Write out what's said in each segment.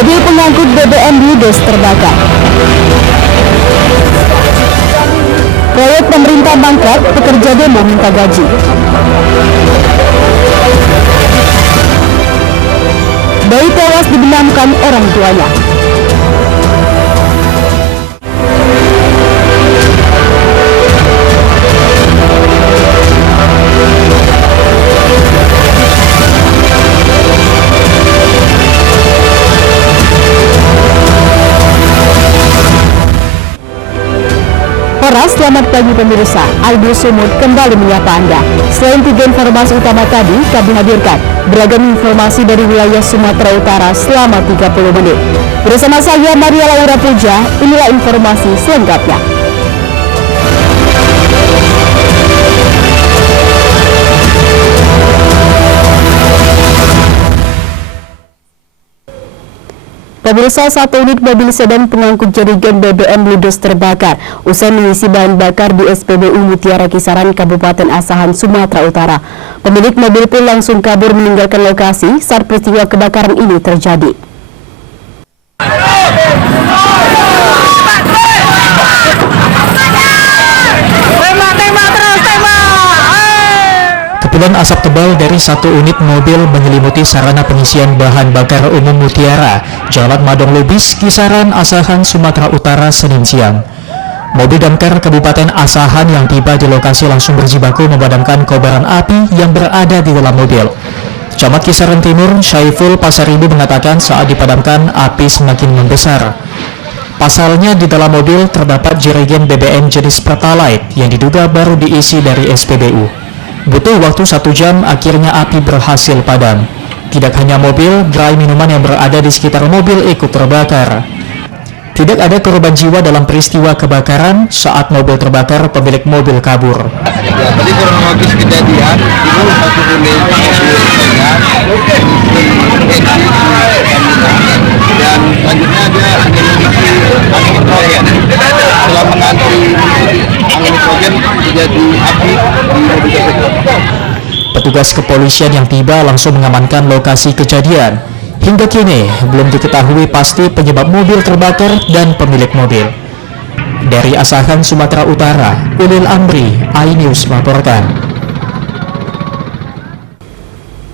Mobil pengangkut BBM ludes terbakar. Proyek pemerintah bangkrut, pekerja demo minta gaji. Bayi tewas dibenamkan orang tuanya. Selamat pagi pemirsa, Aldo Sumut kembali menyapa Anda. Selain 3 informasi utama tadi, kami hadirkan beragam informasi dari wilayah Sumatera Utara selama 30 menit. Bersama saya Maria Laura Puja, inilah informasi selengkapnya. Pemirsa, satu unit mobil sedan pengangkut jerigen BBM ludes terbakar usai mengisi bahan bakar di SPBU Mutiara Kisaran, Kabupaten Asahan, Sumatera Utara. Pemilik mobil pun langsung kabur meninggalkan lokasi saat peristiwa kebakaran ini terjadi. Kepulan asap tebal dari satu unit mobil menyelimuti sarana pengisian bahan bakar umum Mutiara, Jalan Madong Lubis, Kisaran, Asahan, Sumatera Utara, Senin siang. Mobil damkar Kabupaten Asahan yang tiba di lokasi langsung berjibaku memadamkan kobaran api yang berada di dalam mobil. Camat Kisaran Timur, Syaiful Pasaribu mengatakan saat dipadamkan api semakin membesar. Pasalnya di dalam mobil terdapat jerigen BBM jenis Pertalite yang diduga baru diisi dari SPBU. Butuh waktu 1 jam, akhirnya api berhasil padam. Tidak hanya mobil, gerai minuman yang berada di sekitar mobil ikut terbakar. Tidak ada korban jiwa dalam peristiwa kebakaran. Saat mobil terbakar, pemilik mobil kabur. Ya, tadi kronologis kejadian itu satu unit mobil sedan dan selanjutnya dia ingin mengisi angin nitrogen. Setelah mengantri angin nitrogen terjadi api di mobil tersebut. Petugas kepolisian yang tiba langsung mengamankan lokasi kejadian. Hingga kini belum diketahui pasti penyebab mobil terbakar dan pemilik mobil. Dari Asahan, Sumatera Utara, Ulil Amri, iNews melaporkan.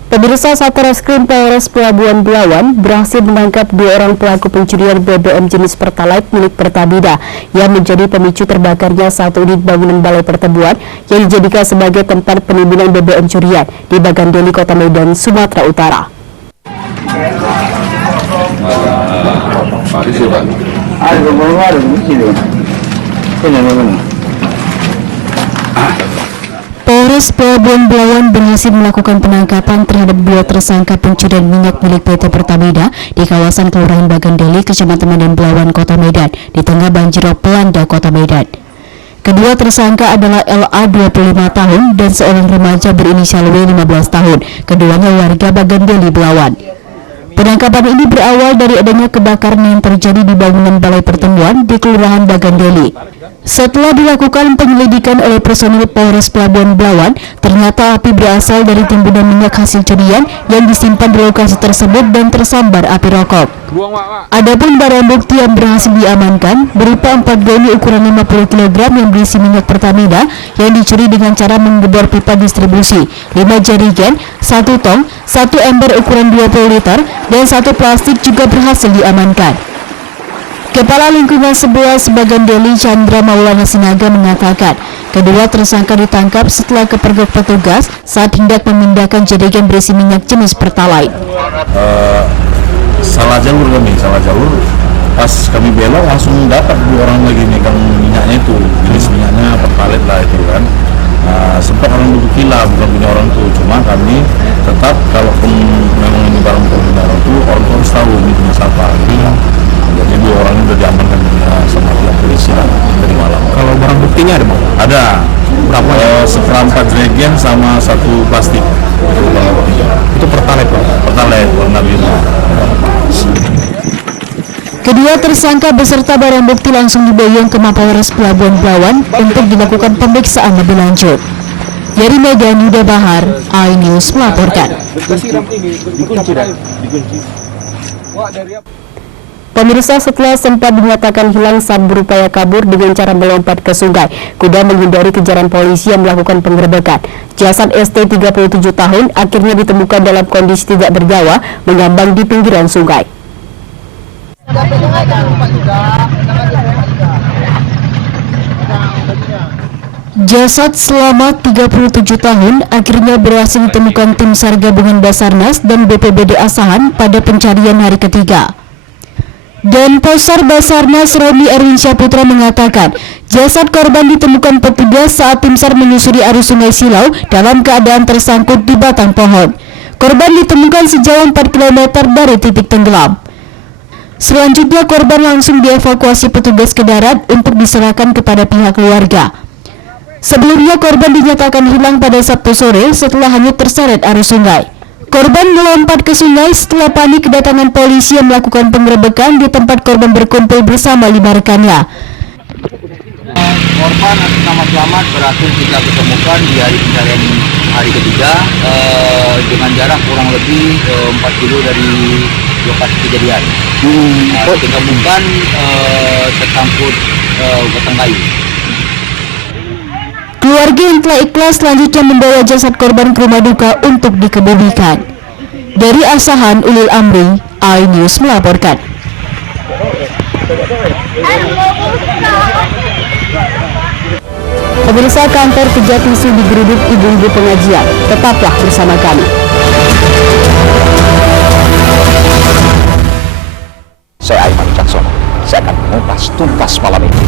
Pemirsa, Satreskrim Polres Pelabuhan Belawan berhasil menangkap 2 orang pelaku pencurian BBM jenis Pertalite milik Pertamina yang menjadi pemicu terbakarnya satu unit bangunan balai pertemuan yang dijadikan sebagai tempat penimbunan BBM curian di Bagandeli, Kota Medan, Sumatera Utara. Polres Pelabuhan Belawan berhasil melakukan penangkapan terhadap 2 tersangka pencurian minyak milik PT Pertamina di kawasan Kelurahan Bagandeli, Kecamatan Medan Belawan, Kota Medan, di tengah banjirop melanda Kota Medan. Kedua tersangka adalah LA 25 tahun dan seorang remaja berinisial W 15 tahun, keduanya warga Bagandeli, Belawan. Penangkapan ini berawal dari adanya kebakaran yang terjadi di bangunan balai pertemuan di Kelurahan Bagandeli. Setelah dilakukan penyelidikan oleh personil Polres Pelabuhan Belawan, ternyata api berasal dari timbunan minyak hasil curian yang disimpan di lokasi tersebut dan tersambar api rokok. Adapun barang bukti yang berhasil diamankan berupa 4 goni ukuran 50 kg yang berisi minyak Pertamina yang dicuri dengan cara menggebor pipa distribusi, 5 jerigen, 1 tong, 1 ember ukuran 20 liter, dan 1 plastik juga berhasil diamankan. Kepala Lingkungan 11 Bagandeli, Chandra Maulana Sinaga, mengatakan kedua tersangka ditangkap setelah kepergok petugas saat hendak memindahkan jerigen berisi minyak jenis Pertalite. Salah jalur, pas kami belok langsung dapat 2 orang lagi megang minyaknya itu, jenis minyaknya Pertalite lah itu kan. Sempat orang duduk gila, bukan punya orang tuh, cuma kami tetap kalaupun memang ini barang punya orang tuh, orang tuh harus tahu ini punya siapa gitu. Jadi 2 orang ini udah diamankan sama pihak polisi lah dari malam. Kalau barang buktinya ada bang? Ada. Berapa? Seperempat jerigen sama 1 plastik. Itu Pertalite bang? Pertalite warna biru. Kedua tersangka beserta barang bukti langsung diboyong ke Mapolres Pelabuhan Belawan untuk dilakukan pemeriksaan lebih lanjut. Dari Medan, Yuda Bahar, iNews melaporkan. Pemirsa, setelah sempat dinyatakan hilang saat berupaya kabur dengan cara melompat ke sungai, kuda menghindari kejaran polisi yang melakukan penggerebekan. Jasad ST 37 tahun akhirnya ditemukan dalam kondisi tidak bernyawa, mengambang di pinggiran sungai. Jasad Selamat 37 tahun akhirnya berhasil ditemukan tim SAR gabungan Basarnas dan BPBD Asahan pada pencarian hari ketiga. Dan Posar Basarnas Romi Erwinsyah Putra mengatakan, jasad korban ditemukan petugas saat tim SAR menyusuri arus Sungai Silau dalam keadaan tersangkut di batang pohon. Korban ditemukan sejauh 4 km dari titik tenggelam. Selanjutnya korban langsung dievakuasi petugas ke darat untuk diserahkan kepada pihak keluarga. Sebelumnya korban dinyatakan hilang pada Sabtu sore setelah hanyut terseret arus sungai. Korban melompat ke sungai setelah panik kedatangan polisi yang melakukan penggerebekan di tempat korban berkumpul bersama 5 rekannya. Korban atas nama Selamat berhasil kita ketemukan di hari pencarian hari ketiga dengan jarak kurang lebih 4 kilo dari lokasi kejadian. Ditemukan tersangkut batang kayu. Keluarga yang telah ikhlas selanjutnya membawa jasad korban ke rumah duka untuk dikebumikan. Dari Asahan, Ulil Amri, iNews melaporkan. Pemirsa, kantor Kejatisu digeruduk ibu-ibu pengajian. Tetaplah bersama kami. Saya Aiman Caksono. Saya akan mengupas tuntas malam ini.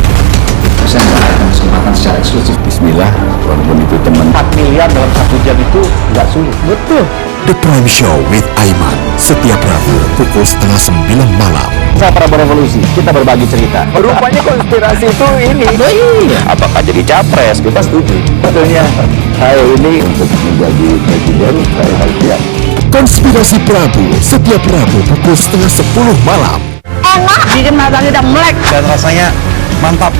Saya mendapatkan kesempatan secara eksklusif. Bismillah, walaupun itu teman 4 miliar dalam 1 jam itu nggak sulit. Betul. The Prime Show with Aiman setiap Rabu pukul 8:30 malam. Saya Prabowo Revolusi, kita berbagi cerita. Rupanya konspirasi itu ini. Iya. Apakah jadi capres? Kita setuju. Betulnya, saya ini untuk menjadi presiden, saya harus siap. Konspirasi Prabu setiap Rabu pukul 9:30 malam. Enak, bikin mata kita melek. Dan rasanya mantap.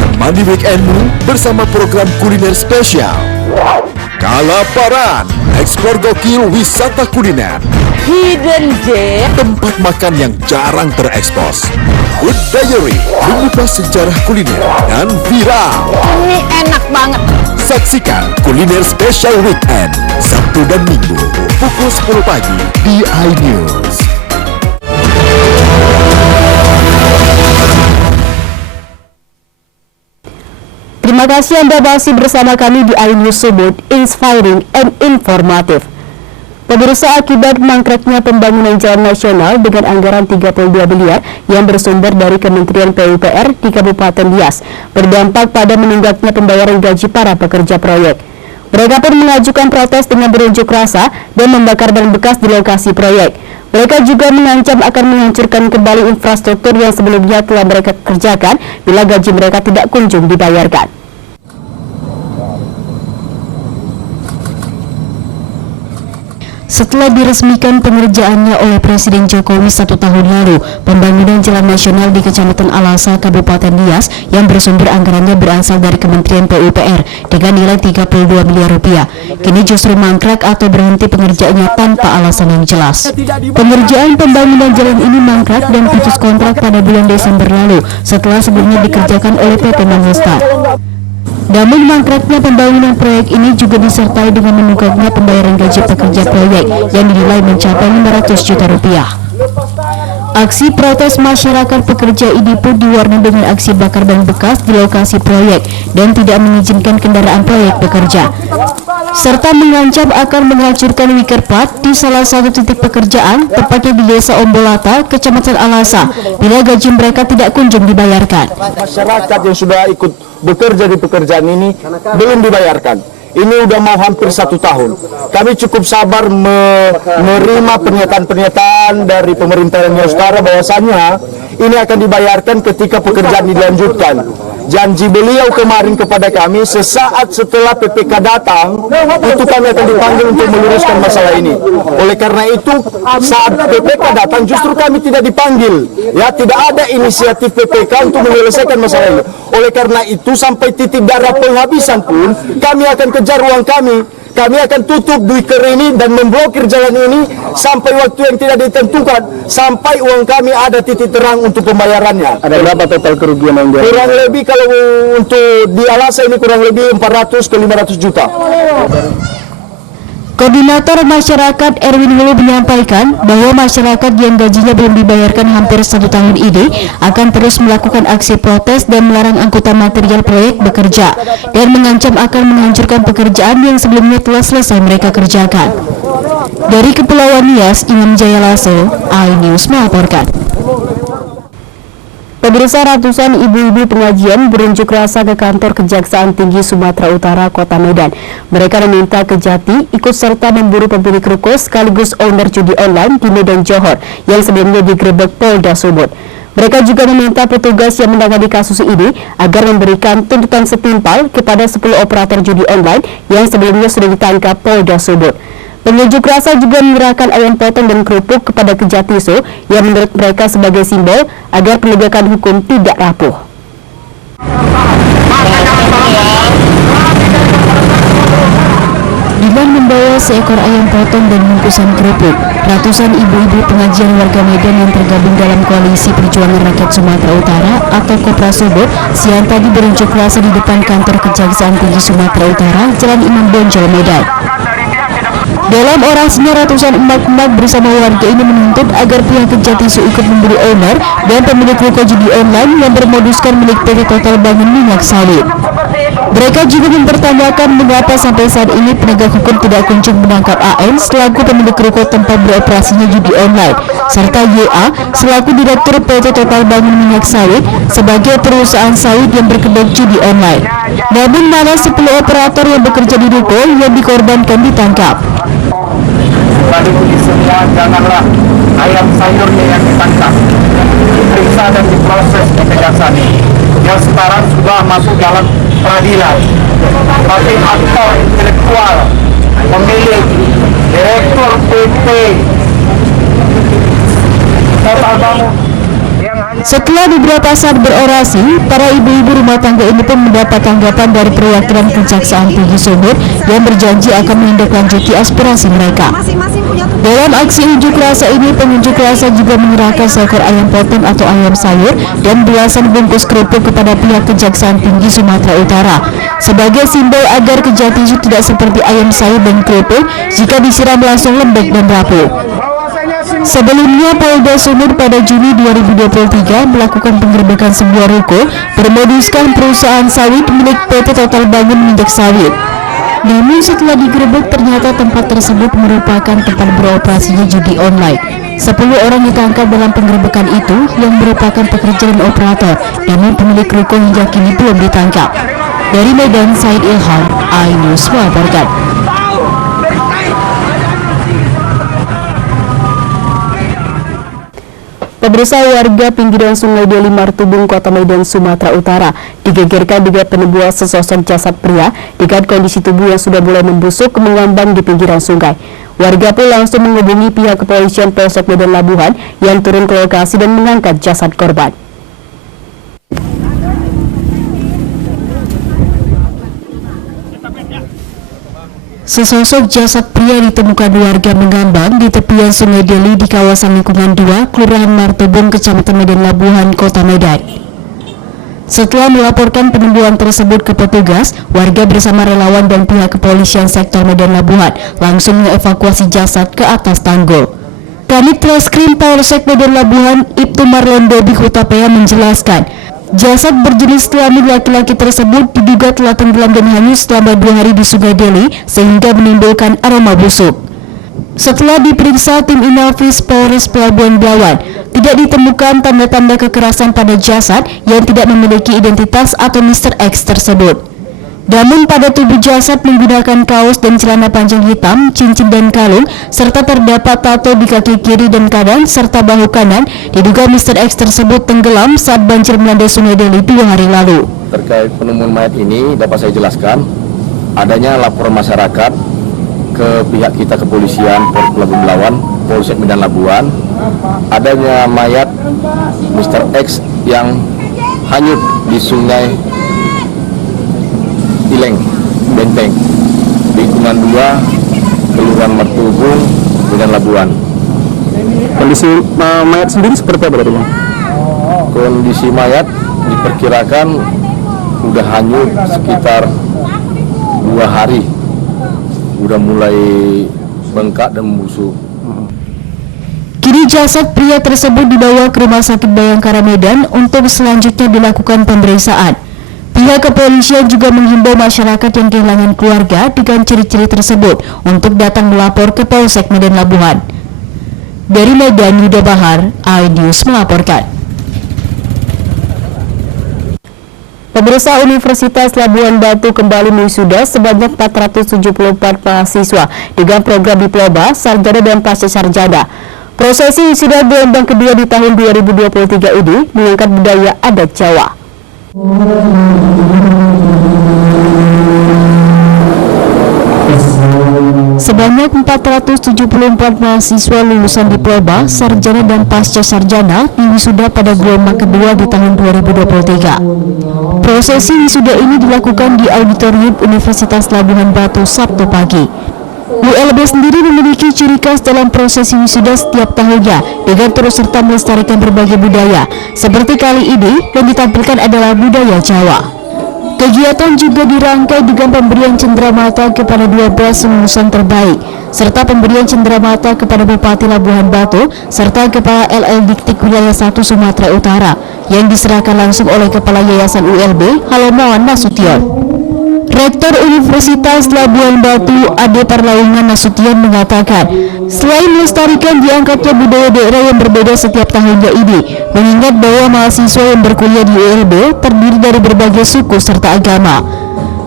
Temani weekendmu bersama program kuliner spesial. Kalaparan, eksplor gokil wisata kuliner. Hidden gem. Tempat makan yang jarang terekspos. Food Diary, mengupas sejarah kuliner dan viral. Ini enak banget. Saksikan kuliner spesial weekend Sabtu dan Minggu pukul 10 pagi di iNews. Terima kasih Anda masih bersama kami di iNews Sumut, inspiring and informative. Pemirsa, akibat mangkraknya pembangunan jalan nasional dengan anggaran 32 miliar yang bersumber dari Kementerian PUPR di Kabupaten Nias, berdampak pada menunggaknya pembayaran gaji para pekerja proyek. Mereka pun mengajukan protes dengan berunjuk rasa dan membakar ban bekas di lokasi proyek. Mereka juga mengancam akan menghancurkan kembali infrastruktur yang sebelumnya telah mereka kerjakan bila gaji mereka tidak kunjung dibayarkan. Setelah diresmikan pengerjaannya oleh Presiden Jokowi 1 tahun lalu, pembangunan jalan nasional di Kecamatan Alasa, Kabupaten Nias yang bersumber anggarannya berasal dari Kementerian PUPR dengan nilai 32 miliar rupiah, kini justru mangkrak atau berhenti pengerjaannya tanpa alasan yang jelas. Pengerjaan pembangunan jalan ini mangkrak dan putus kontrak pada bulan Desember lalu setelah sebelumnya dikerjakan oleh PT Mangusta. Namun mangkraknya pembangunan proyek ini juga disertai dengan menunggaknya pembayaran gaji pekerja proyek yang dinilai mencapai 500 juta rupiah. Aksi protes masyarakat pekerja ini pun diwarnai dengan aksi bakar ban bekas di lokasi proyek dan tidak mengizinkan kendaraan proyek bekerja, serta mengancam akan menghancurkan wicker path di salah satu titik pekerjaan, tepatnya di Desa Ombolata, Kecamatan Alasa, bila gaji mereka tidak kunjung dibayarkan. Masyarakat yang sudah ikut bekerja di pekerjaan ini belum dibayarkan. Ini udah mau hampir 1 tahun. Kami cukup sabar menerima pernyataan-pernyataan dari pemerintah yang setara bahwasannya ini akan dibayarkan ketika pekerjaan dilanjutkan. Janji beliau kemarin kepada kami sesaat setelah PPK datang itu kami akan dipanggil untuk meluruskan masalah ini. Oleh karena itu saat PPK datang justru kami tidak dipanggil, ya, tidak ada inisiatif PPK untuk menyelesaikan masalah ini. Oleh karena itu sampai titik darah penghabisan pun kami akan kejar uang kami. kami akan tutup Duiker ini dan memblokir jalan ini sampai waktu yang tidak ditentukan, sampai uang kami ada titik terang untuk pembayarannya. Ada berapa total kerugian yang dia? Kurang lebih kalau untuk di Alasa ini kurang lebih 400 ke 500 juta. Koordinator Masyarakat Erwin Hulu menyampaikan bahwa masyarakat yang gajinya belum dibayarkan hampir 1 tahun ini akan terus melakukan aksi protes dan melarang angkutan material proyek bekerja dan mengancam akan menghancurkan pekerjaan yang sebelumnya telah selesai mereka kerjakan. Dari Kepulauan Nias, Imam Jaya Lasso, iNews melaporkan. Pemirsa, ratusan ibu-ibu pengajian berunjuk rasa ke kantor Kejaksaan Tinggi Sumatera Utara, Kota Medan. Mereka meminta Kejati ikut serta memburu pemilik ruko sekaligus owner judi online di Medan Johor yang sebelumnya digerebek Polda Sumut. Mereka juga meminta petugas yang menangani kasus ini agar memberikan tuntutan setimpal kepada 10 operator judi online yang sebelumnya sudah ditangkap Polda Sumut. Pengunjuk rasa juga menyerahkan ayam potong dan kerupuk kepada Kejatiso yang menurut mereka sebagai simbol agar penegakan hukum tidak rapuh. Dengan membawa seekor ayam potong dan bungkusan kerupuk, ratusan ibu-ibu pengajian warga Medan yang tergabung dalam Koalisi Perjuangan Rakyat Sumatera Utara atau Kopra Sumut siang tadi berunjuk rasa di depan kantor Kejaksaan Tinggi Sumatera Utara, Jalan Imam Bonjol, Medan. Dalam orasinya, ratusan emak-emak bersama warga ini menuntut agar pihak Kejatiso ikut memberi owner dan pemilik ruko judi online yang bermoduskan milik PT Total Bangun Minyak Sawit. Mereka juga mempertanyakan mengapa sampai saat ini penegak hukum tidak kunjung menangkap AN selaku pemilik ruko tempat beroperasinya judi online, serta YA selaku Direktur PT Total Bangun Minyak Sawit sebagai perusahaan sawit yang berkedok judi online. Namun mana 10 operator yang bekerja di ruko yang dikorbankan ditangkap. Pada kondisi semua, janganlah ayam sayurnya yang ditangkap, diperiksa dan diproses di kejaksaan ini yang sekarang sudah masuk dalam peradilan. Tapi aktor intelektual, pemilik, direktur PT Total Bangun. Setelah beberapa saat berorasi, para ibu-ibu rumah tangga ini pun mendapat tanggapan dari perwakilan Kejaksaan Tinggi Sumut yang berjanji akan menindaklanjuti aspirasi mereka. Dalam aksi unjuk rasa ini, pengunjuk rasa juga menyerahkan seekor ayam potong atau ayam sayur dan belasan bungkus kerupuk kepada pihak Kejaksaan Tinggi Sumatera Utara sebagai simbol agar Kejatiso tidak seperti ayam sayur dan kerupuk jika disiram langsung lembek dan rapuh. Sebelumnya, Polda Sumut pada Juni 2023 melakukan penggerbekan sebuah ruko bermoduskan perusahaan sawit milik PT Total Bangun Minyak Sawit. Namun setelah digerebek, ternyata tempat tersebut merupakan tempat beroperasinya judi online. 10 orang ditangkap dalam penggerbekan itu yang merupakan pekerja dan operator, namun pemilik ruko hingga kini belum ditangkap. Dari Medan, Said Ilham, iNews melaporkan. Pemirsa, warga pinggiran Sungai Deli Martubung, Kota Medan, Sumatera Utara digegerkan dengan penemuan sesosok jasad pria dengan kondisi tubuh yang sudah mulai membusuk mengambang di pinggiran sungai. Warga pun langsung menghubungi pihak kepolisian Polsek Medan Labuhan yang turun ke lokasi dan mengangkat jasad korban. Sesosok jasad pria ditemukan warga mengambang di tepian Sungai Deli di kawasan lingkungan 2, Kelurahan Martubung, Kecamatan Medan Labuhan, Kota Medan. Setelah melaporkan penemuan tersebut ke petugas, warga bersama relawan dan pihak kepolisian sektor Medan Labuhan langsung mengevakuasi jasad ke atas tanggul. Kanit Reskrim Polsek Medan Labuhan, Ibtu Marlon Dobi Hutapea menjelaskan, jasad berjenis kelamin laki-laki tersebut diduga telah tenggelam dan hanyut selama 2 hari di Sungai Deli sehingga menimbulkan aroma busuk. Setelah diperiksa tim Inafis Polres Pelabuhan Belawan, tidak ditemukan tanda-tanda kekerasan pada jasad yang tidak memiliki identitas atau Mr. X tersebut. Namun pada tubuh jasad menggunakan kaos dan celana panjang hitam, cincin dan kalung, serta terdapat tato di kaki kiri dan kanan serta bahu kanan. Diduga Mr. X tersebut tenggelam saat banjir melanda Sungai Deli 2 hari lalu. Terkait penemuan mayat ini dapat saya jelaskan, adanya laporan masyarakat ke pihak kita kepolisian Polres Pelabuhan Belawan, Polsek Medan Labuhan, adanya mayat Mr. X yang hanyut di Sungai Ileng, Benteng, di Bendungan 2, Kelurahan Mertubung dengan Labuan. Kondisi mayat sendiri seperti apa tadi, Bang? Kondisi mayat diperkirakan udah hanyut sekitar 2 hari, udah mulai bengkak dan membusuk. Kini jasad pria tersebut dibawa ke Rumah Sakit Bayangkara Medan untuk selanjutnya dilakukan pemeriksaan. Pihak kepolisian juga menghimbau masyarakat yang kehilangan keluarga dengan ciri-ciri tersebut untuk datang melapor ke Polsek Medan Labuhan. Dari Medan, Yuda Bahar, iNews melaporkan. Pemirsa, Universitas Labuan Batu kembali wisuda sebanyak 474 mahasiswa dengan program diploma, sarjana dan pasca sarjana. Prosesi wisuda gelombang kedua di tahun 2023 ini mengangkat budaya adat Jawa. Sebanyak 474 mahasiswa lulusan diploma, sarjana dan pasca sarjana diwisuda pada gelombang kedua di tahun 2023. Prosesi wisuda ini dilakukan di Auditorium Universitas Labuan Batu Sabtu pagi. ULB sendiri memiliki ciri khas dalam prosesi wisuda setiap tahunnya dengan terus serta melestarikan berbagai budaya. Seperti kali ini yang ditampilkan adalah budaya Jawa. Kegiatan juga dirangkai dengan pemberian cenderamata kepada 12 lulusan terbaik, serta pemberian cenderamata kepada Bupati Labuhan Batu, serta Kepala LL Diktik Wilayah 1 Sumatera Utara, yang diserahkan langsung oleh Kepala Yayasan ULB, Halomawan Nasution. Rektor Universitas Labuan Batu, Ade Parlaungan Nasution mengatakan, selain melestarikan diangkatnya budaya daerah yang berbeda setiap tahunnya ini, mengingat bahwa mahasiswa yang berkuliah di ULB terdiri dari berbagai suku serta agama.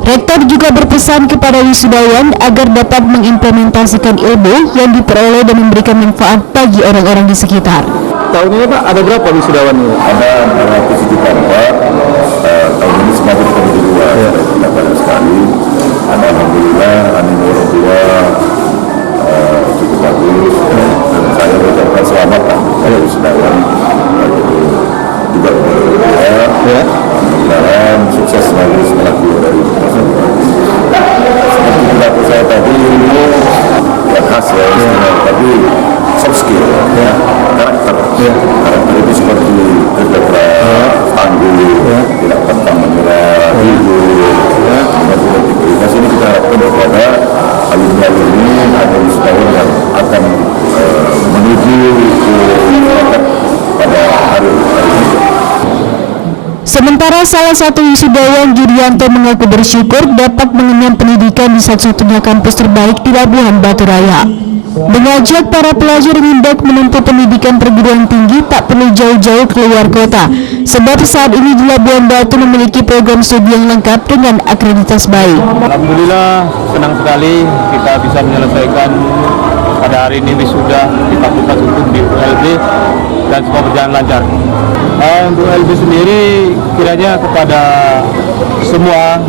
Rektor juga berpesan kepada wisudawan agar dapat mengimplementasikan ilmu yang diperoleh dan memberikan manfaat bagi orang-orang di sekitar. Tahun ini Pak, ada berapa wisudawan ini? Ada 474, tahun ini semakin kami di luar, tidak banyak sekali. Ada alhamdulillah, animo orang tua cukup bagus, dan saya mengucapkan selamat lah kepada wisudawan. Juga mudah-mudahan sukses selalu setelah keluar dari masa depan. Seperti pidato saya tadi, ini bukan khas ya, tapi soft skill, karakter. Karakter itu seperti kerja keras, tangguh, tidak pantang menyerah, Di sini kita harapkan kepada alumni-alumni atau wisudawan yang akan menuju ke pada hari ini. Sementara salah satu wisudawan Judianto mengaku bersyukur dapat mengenyam pendidikan di satu-satunya kampus terbaik di Labuhan Batu Raya. Mengajak para pelajar yang hendak menempuh pendidikan perguruan tinggi tak perlu jauh-jauh keluar kota, sebab saat ini di Labuan Batu memiliki program studi yang lengkap dengan akreditas baik. Alhamdulillah, senang sekali kita bisa menyelesaikan pada hari ini wisuda di Fakultas Hukum di ULB dan semua berjalan lancar. Untuk ULB sendiri kiranya kepada semua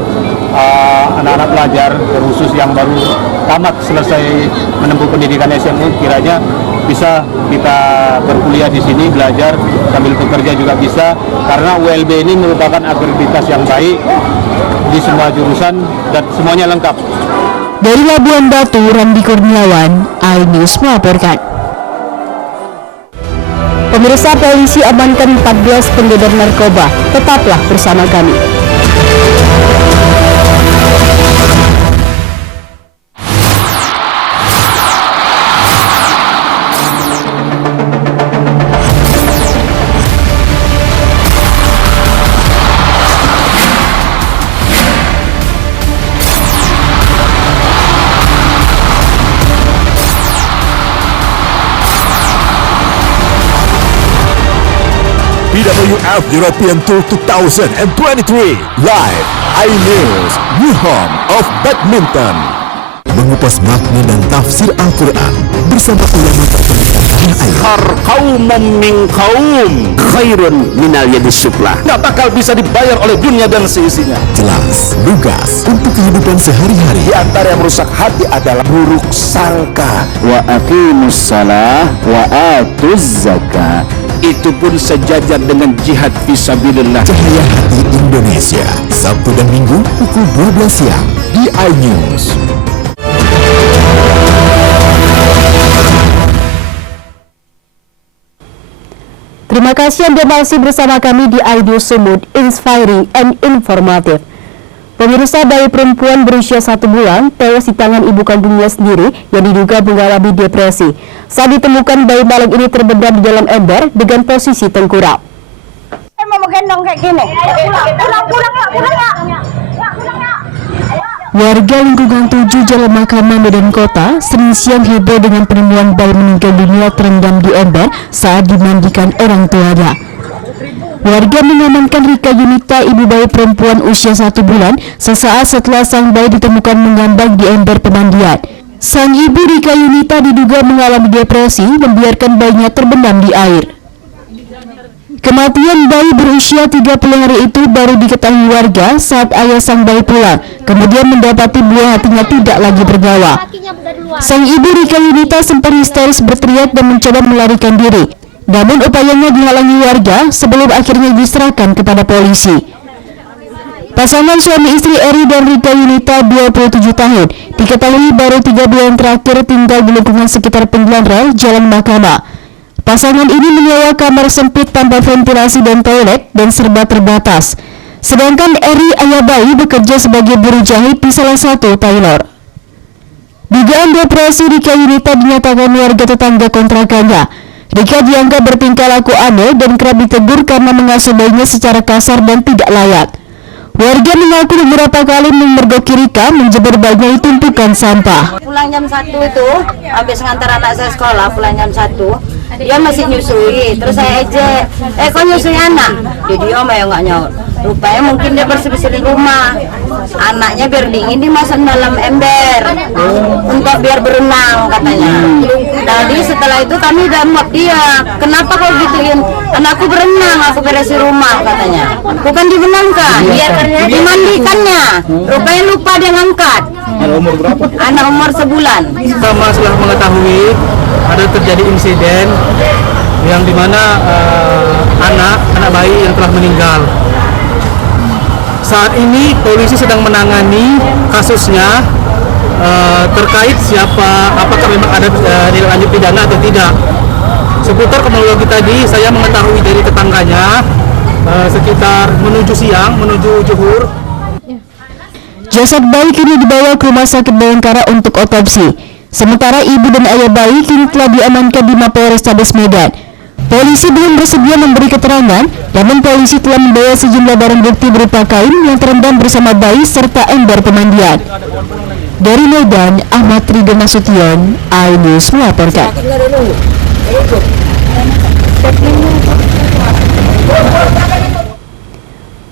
anak-anak pelajar, khusus yang baru tamat selesai menempuh pendidikan SMU, kiranya bisa kita berkuliah di sini, belajar sambil bekerja juga bisa, karena ULB ini merupakan akreditas yang baik di semua jurusan dan semuanya lengkap. Dari Labuan Batu, Randi Kurniawan, iNews melaporkan. Pemirsa, polisi amankan 14 pengedar narkoba. Tetaplah bersama kami. BWF European Tour 2023 live iNews, new home of badminton. Mengupas makna dan tafsir Al-Quran bersama ulama terkemuka tanah air. Kaum min kaum khairun minal yadis sufla. Nggak bakal bisa dibayar oleh dunia dan seisinya. Jelas, lugas untuk kehidupan sehari-hari. Di antara yang merusak hati adalah buruk sangka. Wa aqimus salah wa atuz zakah. Itu pun sejajar dengan jihad fisabilillah. Cahaya Hati Indonesia, Sabtu dan Minggu pukul 12 siang di iNews. Terima kasih Anda masih bersama kami di Aidu Sumut, inspiring and informative. Pemirsa, bayi perempuan berusia 1 bulan tewas di tangan ibu kandungnya sendiri yang diduga mengalami depresi. Saat ditemukan, bayi malang ini terbenam di dalam ember dengan posisi tengkurap. Saya mau gendong kayak gini. Pulang ya. Warga lingkungan 7 Jalan Mahkamah Medan Kota Senin siang heboh dengan penemuan bayi meninggal dunia terendam di ember saat dimandikan orang tuanya. Warga mengamankan Rika Yunita, ibu bayi perempuan usia 1 bulan, sesaat setelah sang bayi ditemukan mengambang di ember pemandian. Sang ibu Rika Yunita diduga mengalami depresi, membiarkan bayinya terbenam di air. Kematian bayi berusia 30 hari itu baru diketahui warga saat ayah sang bayi pulang, kemudian mendapati buah hatinya tidak lagi bernyawa. Sang ibu Rika Yunita sempat histeris berteriak dan mencoba melarikan diri. Namun upayanya dihalangi warga sebelum akhirnya diserahkan kepada polisi. Pasangan suami istri Eri dan Rika Yunita 27 tahun diketahui baru 3 bulan terakhir tinggal di lingkungan sekitar pinggiran rel Jalan Mahkamah. Pasangan ini menyewa kamar sempit tanpa ventilasi dan toilet dan serba terbatas. Sedangkan Eri, ayah bayi, bekerja sebagai buruh jahit di salah satu tailor. Dugaan depresi Rika Yunita dinyatakan warga tetangga kontrakannya. Rika dianggap bertingkah laku aneh dan kerap ditegur karena mengasuh bayinya secara kasar dan tidak layak. Warga mengaku beberapa kali memergoki Rika menjebur bayinya di tumpukan sampah. Pulang jam 1 itu, habis ngantar anak saya sekolah, pulang jam 1. Dia masih nyusui, terus saya ejek, kok nyusui anak? Dia diam ya nggak nyaut. Rupanya mungkin dia bersih-bersih di rumah. Anaknya biar dingin dimasuk dalam ember untuk biar berenang katanya. Tadi setelah itu kami udah mob dia, kenapa kau gituin? Anakku berenang, aku beresin rumah katanya. Bukan dibenamkan, dimandikannya. Rupanya lupa dia ngangkat. Anak umur berapa? Anak umur sebulan. Setelah mengetahui ada terjadi insiden yang dimana anak bayi yang telah meninggal. Saat ini polisi sedang menangani kasusnya terkait apakah memang ada nilai lanjut pidana atau tidak. Seputar kronologi tadi saya mengetahui dari tetangganya sekitar menuju siang, menuju zuhur. Jasad bayi kini dibawa ke Rumah Sakit Bayangkara untuk otopsi. Sementara ibu dan ayah bayi kini telah diamankan di Mapolrestabes Medan. Polisi belum bersedia memberi keterangan, namun polisi telah membawa sejumlah barang bukti berupa kain yang terendam bersama bayi serta ember pemandian. Dari Medan, Ahmad Ridho Nasution, iNews melaporkan.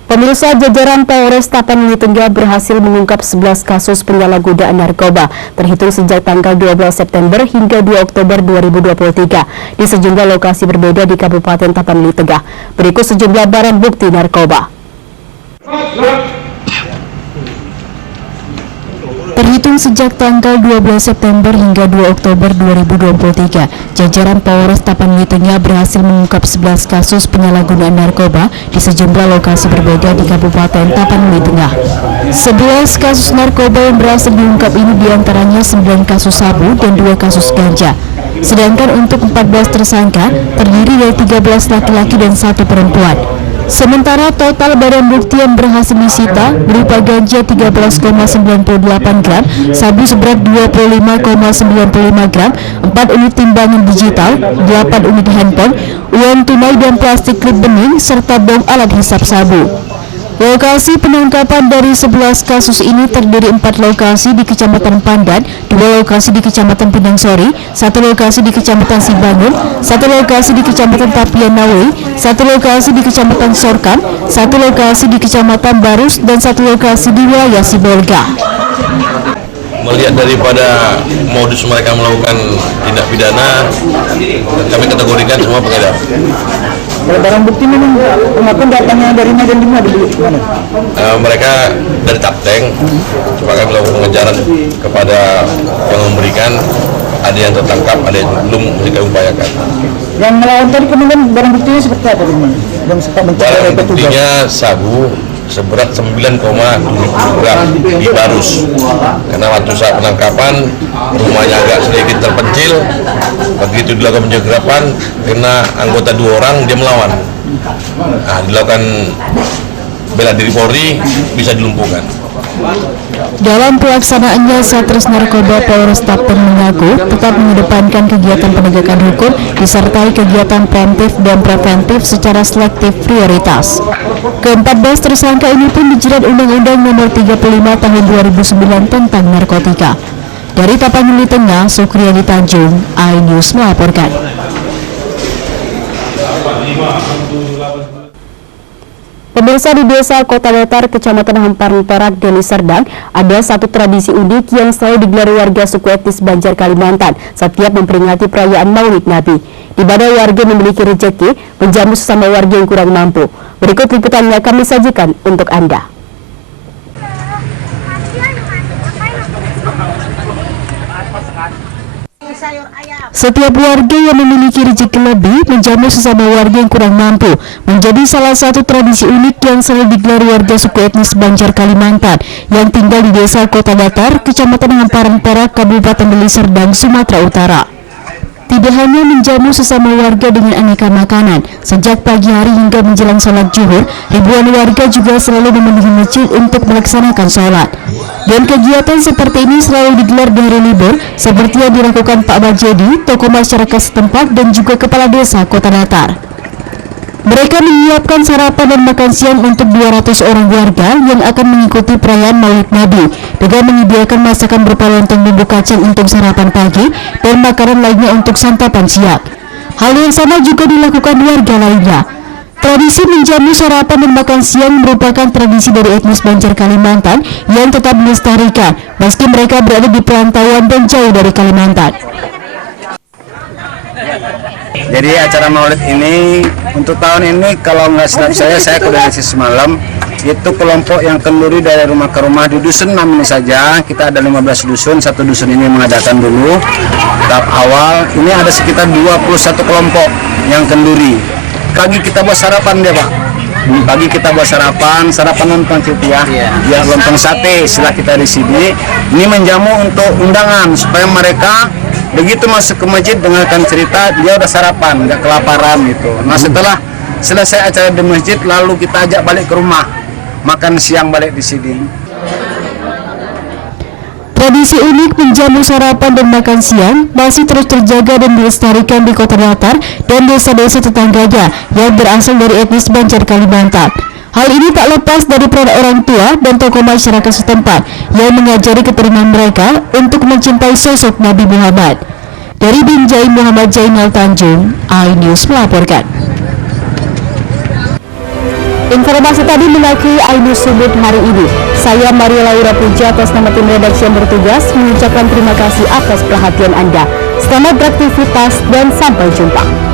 Pemirsa, jajaran Polres Tapanuli Tengah berhasil mengungkap 11 kasus penyalahgunaan narkoba terhitung sejak tanggal 12 September hingga 2 Oktober 2023 di sejumlah lokasi berbeda di Kabupaten Tapanuli Tengah. Berikut sejumlah barang bukti narkoba. Terhitung sejak tanggal 12 September hingga 2 Oktober 2023, jajaran Polres Tapanuli Tengah berhasil mengungkap 11 kasus penyalahgunaan narkoba di sejumlah lokasi berbeda di Kabupaten Tapanuli Tengah. 11 kasus narkoba yang berhasil diungkap ini diantaranya 9 kasus sabu dan 2 kasus ganja. Sedangkan untuk 14 tersangka terdiri dari 13 laki-laki dan 1 perempuan. Sementara total barang bukti yang berhasil disita berupa ganja 13,98 gram, sabu seberat 25,95 gram, 4 unit timbangan digital, 8 unit handphone, uang tunai dan plastik klip bening, serta bom alat hisap sabu. Lokasi penangkapan dari 11 kasus ini terdiri 4 lokasi di Kecamatan Pandan, 2 lokasi di Kecamatan Pinang Sori, 1 lokasi di Kecamatan Sibangun, 1 lokasi di Kecamatan Tapian Nawi, 1 lokasi di Kecamatan Sorkan, 1 lokasi di Kecamatan Barus, dan 1 lokasi di wilayah Sibolga. Melihat daripada modus mereka melakukan tindak pidana, kami kategorikan semua pengedar. Barang bukti memang pengakuan datangnya dari Medan di mana dibeli mana? Mereka dari Tapteng, cuma kami melakukan pengejaran kepada yang memberikan. Ada yang tertangkap, ada yang belum kami upayakan. Yang melawan tadi kemudian barang buktinya seperti apa teman? Yang sempat mencari barang buktinya sabu seberat 9,7 gram di Barus. Karena waktu saat penangkapan rumahnya agak sedikit terpencil, begitu dilakukan penjagapan kena anggota 2 orang, dia melawan. Nah, dilakukan bela diri Polri, bisa dilumpuhkan. Dalam pelaksanaannya, Satres Narkoba Polres Tapeng mengaku tetap mengedepankan kegiatan penegakan hukum disertai kegiatan preventif dan preventif secara selektif prioritas. Ke-14 tersangka ini pun dijerat Undang-Undang Nomor 35 Tahun 2009 tentang narkotika. Dari Tapanuli Tengah, Sukriyadi Tanjung, iNews melaporkan. Pemirsa, di Desa Kota Datar, Kecamatan Hamparan Perak, Deli Serdang, ada satu tradisi unik yang selalu digelar warga suku etnis Banjar Kalimantan setiap memperingati perayaan Maulid Nabi. Di mana warga memiliki rezeki menjamu sesama warga yang kurang mampu. Berikut liputannya kami sajikan untuk Anda. Setiap warga yang memiliki rezeki lebih menjamu sesama warga yang kurang mampu menjadi salah satu tradisi unik yang selalu digelar warga suku etnis Banjar Kalimantan yang tinggal di Desa Kota Datar, Kecamatan Hamparan Perak, Kabupaten Deli Serdang, Sumatera Utara. Tidak hanya menjamu sesama warga dengan aneka makanan, sejak pagi hari hingga menjelang sholat zuhur, ribuan warga juga selalu memenuhi masjid untuk melaksanakan sholat. Dan kegiatan seperti ini selalu digelar di hari libur, seperti yang dilakukan Pak Bajedi, tokoh masyarakat setempat dan juga Kepala Desa Kota Datar. Mereka menyiapkan sarapan dan makan siang untuk 200 orang warga yang akan mengikuti perayaan Maulid Nabi dengan menyediakan masakan berupa lontong bumbu kacang untuk sarapan pagi dan makanan lainnya untuk santapan siang. Hal yang sama juga dilakukan warga lainnya. Tradisi menjamu sarapan dan makan siang merupakan tradisi dari etnis Banjar Kalimantan yang tetap melestarikan meski mereka berada di perantauan dan jauh dari Kalimantan. Jadi acara Maulid ini untuk tahun ini kalau nggak silap saya koordinasi semalam, itu kelompok yang kenduri dari rumah ke rumah di dusun 6 ini saja. Kita ada 15 dusun, satu dusun ini mengadakan dulu tahap awal. Ini ada sekitar 21 kelompok yang kenduri. Pagi kita buat sarapan dia, Pak. Pagi kita buat sarapan lontong ya, lontong sate. Setelah kita di sini, ini menjamu untuk undangan supaya mereka begitu masuk ke masjid dengarkan cerita, dia udah sarapan, nggak kelaparan gitu. Nah, setelah selesai acara di masjid, lalu kita ajak balik ke rumah, makan siang balik di sini. Tradisi unik menjamu sarapan dan makan siang masih terus terjaga dan dilestarikan di Kota Datar dan desa-desa tetangganya yang berasal dari etnis Banjar Kalimantan. Hal ini tak lepas dari peran orang tua dan tokoh masyarakat setempat yang mengajari keturunan mereka untuk mencintai sosok Nabi Muhammad. Dari Binjai, Muhammad Jainal Tanjung, iNews melaporkan. Informasi tadi mengakhiri iNews Sudut hari ini. Saya Maria Laura Puja atas nama tim redaksi yang bertugas mengucapkan terima kasih atas perhatian Anda. Selamat beraktivitas dan sampai jumpa.